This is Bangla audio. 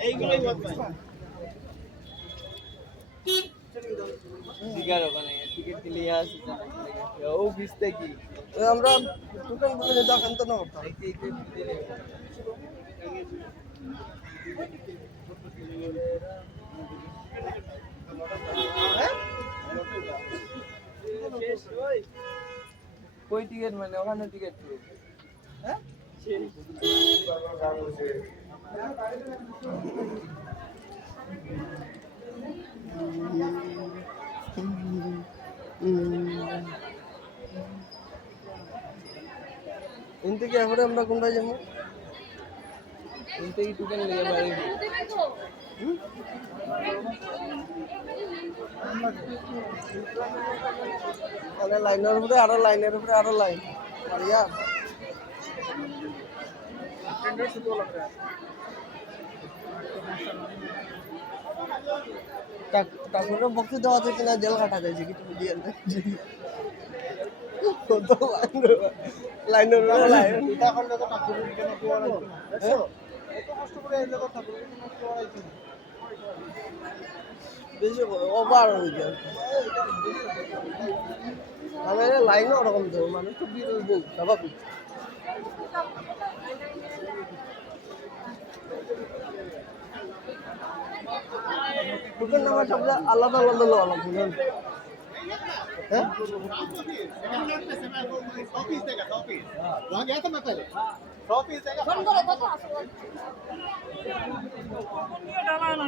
এইগুলোই বদমাই দিগার ওখানে টিকিট ক্লিয়ার আছে ও বিস্তে কি আমরা দোকান দোকানে দোকান তো না করতাম কই টিকিট মানে ওখানে টিকিট হ্যাঁ ইনতে কি এখন আমরা কোনটায় যাবো ইনতে কি টোকেন নিয়ে বাড়ি মানে লাইনের উপরে আরো লাইন আর তারপরে বক্সি দেওয়া যায় কিনা জেল কাটা যায় কিছু বুঝিয়ে লাইনের লাইন বেশি ওভার হয়ে যায় আমাদের লাইনও ওরকম দেবো মানুষ তো বিরোধ স্বাভাবিক টোকেন নাম্বার সবটা আলাদা আলাদা লো আলাদা বুঝলেন हैं वहाँ गया था मैं पहले 100 पीस देगा डाला